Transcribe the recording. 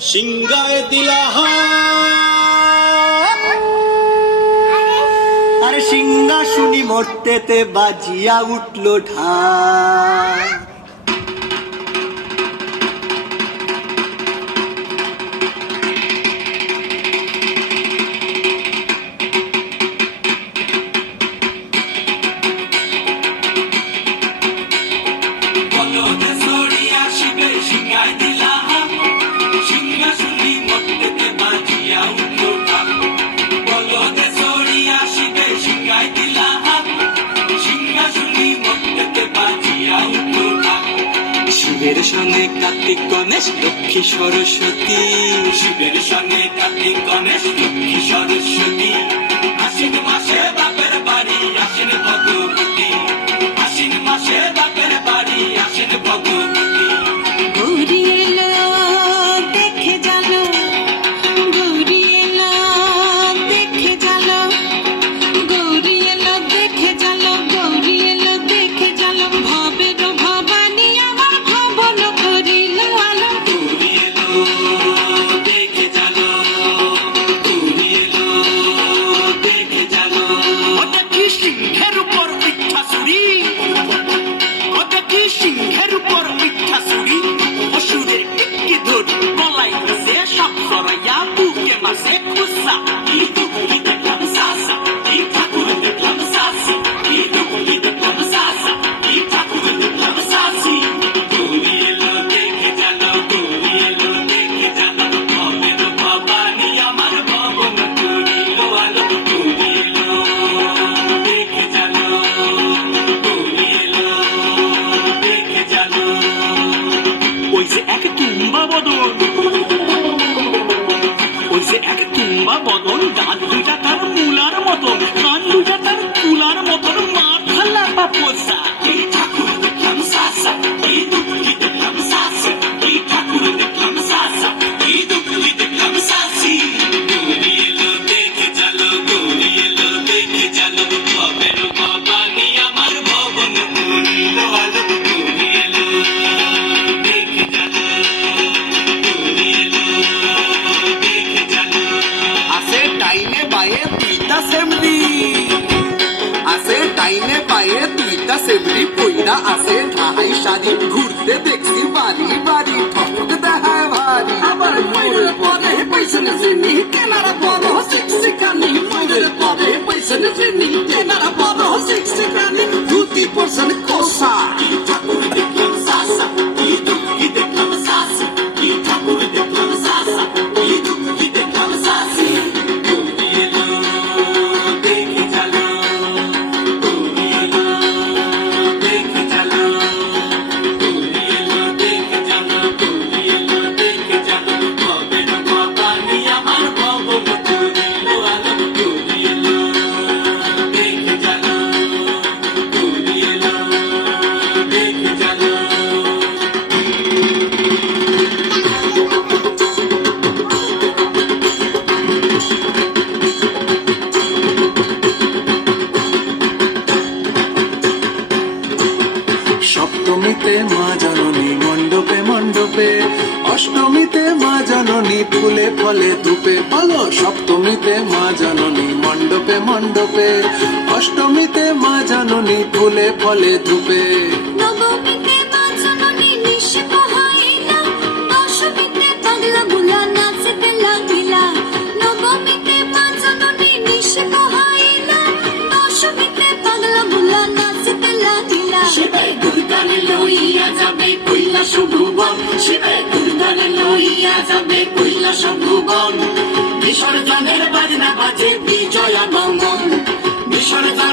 সিংগায় দিলা আরে সিংহা শুনি মরতেতে বাজিয়া উঠলো ঢাক। শিবের সঙ্গে কার্তিক গণেশ লক্ষ্মী সরস্বতী, শিবের সঙ্গে কার্তিক গণেশ লক্ষ্মী সরস্বতী। আশ্বিন মাসে বাপের বাড়ি আসেন ভগবতী, আশ্বিন মাসে বাপের বাড়ি আসেন ভগবতী। গৌরী এলো দেখে জানো, গৌরী এলো দেখে জানো, গৌরী এলো দেখে জানো, গৌরী এলো দেখে জানো। ভবের ভবানী আমার ভবন করিল আলো। গৌরী এলো দেখে জানো, গৌরী এলো দেখে জানো। ওটা কি সিংহের উপর মিথ্যা ছুরি, ওটা কি সিংহের উপর মিথ্যা ছুরি। অসুরের একটি ধরি গলায় সে সব সরাইয়া বুকে মাসে খুসা। এই দুগুলি দেখলাম সাসা, এই ঠাকুর দেখলাম সাসি, এই দুগুলি দেখলাম সাসা, এই ঠাকুর দেখলাম সাসি। গৌরী এলো দেখে জানো, গৌরী এলো দেখে জানো। ভবের ভবানী আমার ভবন করিল আলো। গৌরী এলো দেখে জানো, গৌরী এলো দেখে জানো। ওই যে এক তুম্বা বদন, ওই যে এক তুম্বা বদন, দাঁত দুইটা তার মূলার মতন, কান দুইটা তার তুলার মতন, মাথা লাপা পোষা। এই ঠাকুর দেখলাম সাসা, এই দুগুলি দেখলাম সাসি, এই ঠাকুর দেখলাম সাসা, এই দুগুলি দেখলাম সাসি। গৌরী এলো দেখে জানো, গৌরী এলো দেখে জানো। ভবের ভবানী আমার ভবন করিল আলো। গৌরী এলো দেখে জানো, গৌরী এলো দেখে জানো। আছে ডাইনে বায়ে দুইটা সেমরি, আছে ডাইনে বায়ে দুইটা সেমরি পইরা আছে ঢাই শাড়ি। ঘুরতে দেখছি বাড়ি বাড়ি ঠক দেখায় ভারী। আবার ময়ূরের পরে পয়সনে চিনি কেনারা বড় শিক্ষিকানি, ময়ূরের পরে পয়সনে চিনি কেনারা বড় শিক্ষিকানি। 2% কোসা। এই ঠাকুর দেখলাম সাসা, এই দুগুলি দেখলাম সাসি, এই ঠাকুর দেখলাম সাসা, এই দুগুলি দেখলাম সাসি। গৌরী এলো দেখে জানো, গৌরী এলো দেখে জানো, গৌরী এলো দেখে জানো, গৌরী এলো দেখে জানো। ভবের ভবানী আমার ভবন করিল আলো। গৌরী এলো দেখে জানো, গৌরী এলো দেখে জানো। সপ্তমীতে মা জননী মণ্ডপে মণ্ডপে, অষ্টমীতে মা জননী ফুলে ফলে ধূপে। বলো সপ্তমীতে মা জননী মণ্ডপে মণ্ডপে, অষ্টমীতে মা জননী ফুলে ফলে ধূপে। নবমীতে মা জননী নিশে পোহাইলা, দশমীতে পাগলা বুলা নাচতে লাগিলা। নবমীতে মা জননী নিশে পোহাইলা, দশমীতে পাগলা বুলা নাচতে লাগিলা। শিবে দুর্গারে লইয়া যাবে কৈলাস ভুবন, শিবে দুর্গারে লইয়া যাবে কৈলাস ভুবন। বিসর্জনের বাজনা বাজে বিজয়া গমন, বিসর্জন